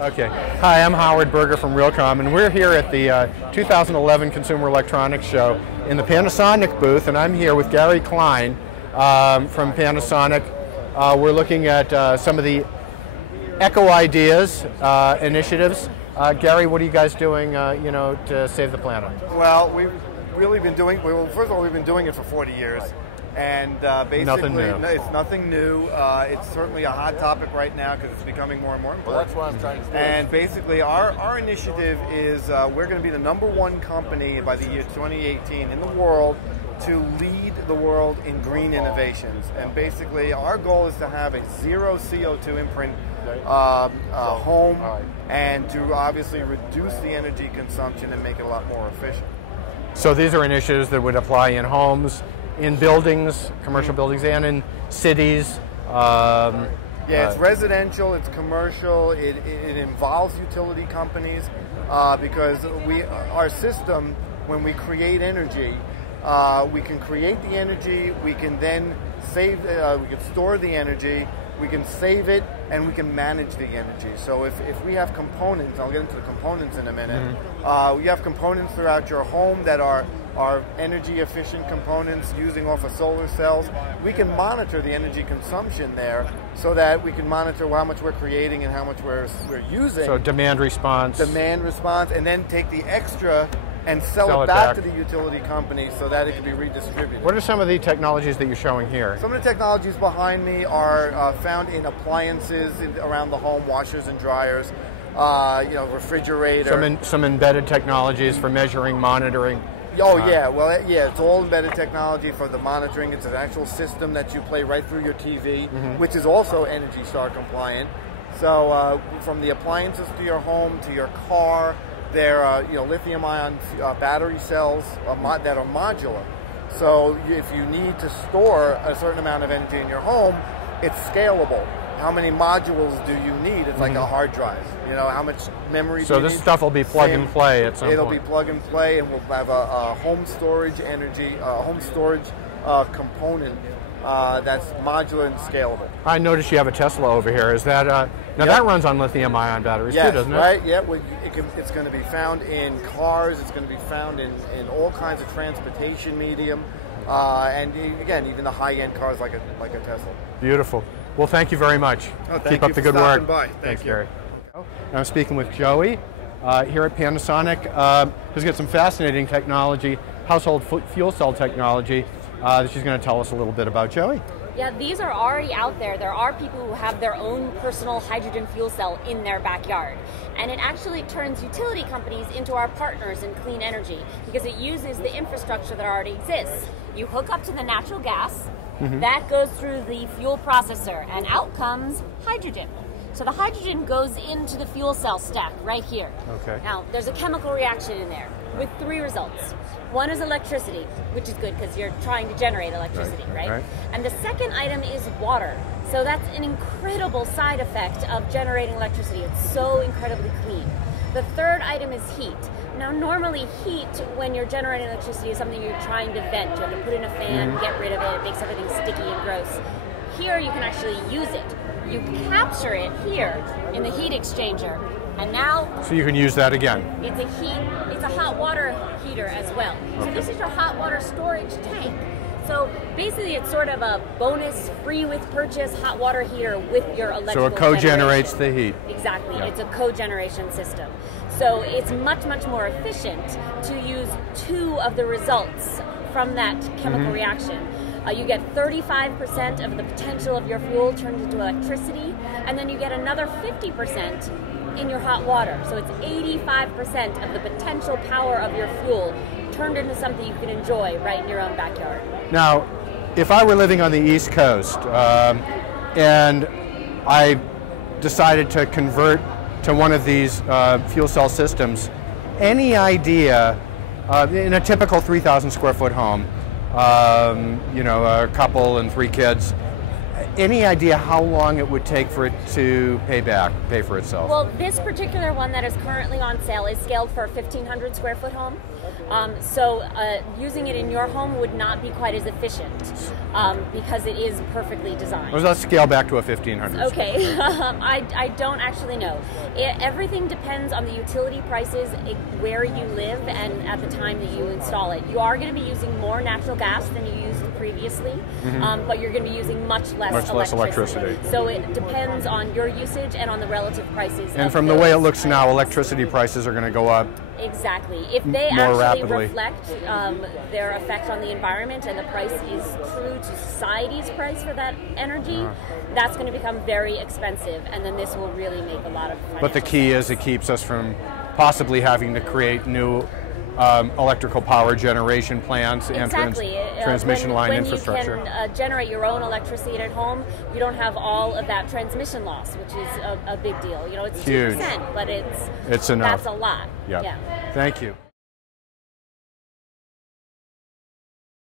Okay. Hi, I'm Howard Berger from Realcomm, and we're here at the 2011 Consumer Electronics Show in the Panasonic booth, and I'm here with Gary Klein from Panasonic. We're looking at some of the eco ideas, initiatives. Gary, what are you guys doing, to save the planet? Well, we've really been doing. Well, first of all, we've been doing it for 40 years, and basically, nothing new. It's nothing new. It's certainly a hot topic right now because it's becoming more and more important. Well, that's what I'm trying to do. And basically, our initiative is we're going to be the #1 company by the year 2018 in the world to lead the world in green innovations. And basically, our goal is to have a zero CO2 imprint home, and to obviously reduce the energy consumption and make it a lot more efficient. So these are initiatives that would apply in homes, in buildings, commercial buildings, and in cities. Yeah, it's residential, it's commercial, it involves utility companies because our system, when we create energy, we can create the energy, we can then save, we can store the energy, we can save it, and we can manage the energy. So if we have components, I'll get into the components in a minute, you have components throughout your home that are energy efficient components using off of solar cells, we can monitor the energy consumption there so that we can monitor how much we're creating and how much we're using. So demand response. Demand response, and then take the extra and sell it back to the utility company so that it can be redistributed. What are some of the technologies that you're showing here? Some of the technologies behind me are found in appliances around the home, washers and dryers, refrigerator. Some embedded technologies for measuring, monitoring. Oh yeah, well yeah, it's all embedded technology for the monitoring. It's an actual system that you play right through your TV, which is also Energy Star compliant. So from the appliances to your home to your car, they're lithium-ion battery cells that are modular. So if you need to store a certain amount of energy in your home, it's scalable. How many modules do you need? It's like a hard drive. How much memory do you need? So this stuff will be plug and play at some point. It'll be plug and play, and we'll have a home storage component that's modular and scalable. I noticed you have a Tesla over here. Is that now that runs on lithium-ion batteries too, doesn't it? Right. Yeah. It's going to be found in cars. It's going to be found in all kinds of transportation medium, and again, even the high-end cars like a Tesla. Beautiful. Well, thank you very much. Keep up the good work. Thanks, Gary. I'm speaking with Joey here at Panasonic. Who's got some fascinating technology, household fuel cell technology, that she's going to tell us a little bit about. Joey? Yeah, these are already out there. There are people who have their own personal hydrogen fuel cell in their backyard. And it actually turns utility companies into our partners in clean energy because it uses the infrastructure that already exists. You hook up to the natural gas, that goes through the fuel processor, and out comes hydrogen. So the hydrogen goes into the fuel cell stack right here. Okay. Now, there's a chemical reaction in there with 3 results. One is electricity, which is good because you're trying to generate electricity, right? And the second item is water. So that's an incredible side effect of generating electricity. It's so incredibly clean. The third item is heat. Now, normally heat, when you're generating electricity, is something you're trying to vent. You have to put in a fan, get rid of it, it makes everything sticky and gross. Here, you can actually use it. You capture it here in the heat exchanger, and now... So you can use that again. It's a hot water heater as well. So this is your hot water storage tank. So basically it's sort of a bonus, free with purchase hot water heater with your electrical So it co-generates the heat. Exactly, it's a co-generation system. So it's much, much more efficient to use 2 of the results from that chemical reaction. You get 35% of the potential of your fuel turned into electricity, and then you get another 50% in your hot water. So it's 85% of the potential power of your fuel turned into something you can enjoy right in your own backyard. Now, if I were living on the East Coast and I decided to convert to one of these fuel cell systems, any idea, in a typical 3,000 square foot home, a couple and 3 kids, any idea how long it would take for it to pay for itself? Well, this particular one that is currently on sale is scaled for a 1,500 square foot home. Using it in your home would not be quite as efficient because it is perfectly designed. Well, let's scale back to a 1500. Okay, I don't actually know. Everything depends on the utility prices, where you live, and at the time that you install it. You are going to be using more natural gas than you used previously, but you're going to be using much less electricity. So it depends on your usage and on the relative prices. And from the way it looks now, electricity prices are going to go up. Exactly. If they actually reflect their effect on the environment and the price is true to society's price for that energy, that's going to become very expensive, and then this will really make a lot of financial But the key is it keeps us from possibly having to create new electrical power generation plants and transmission line infrastructure. When you can generate your own electricity at home, you don't have all of that transmission loss, which is a big deal. You know, it's huge. 2%, but it's enough. That's a lot. Yeah. Thank you.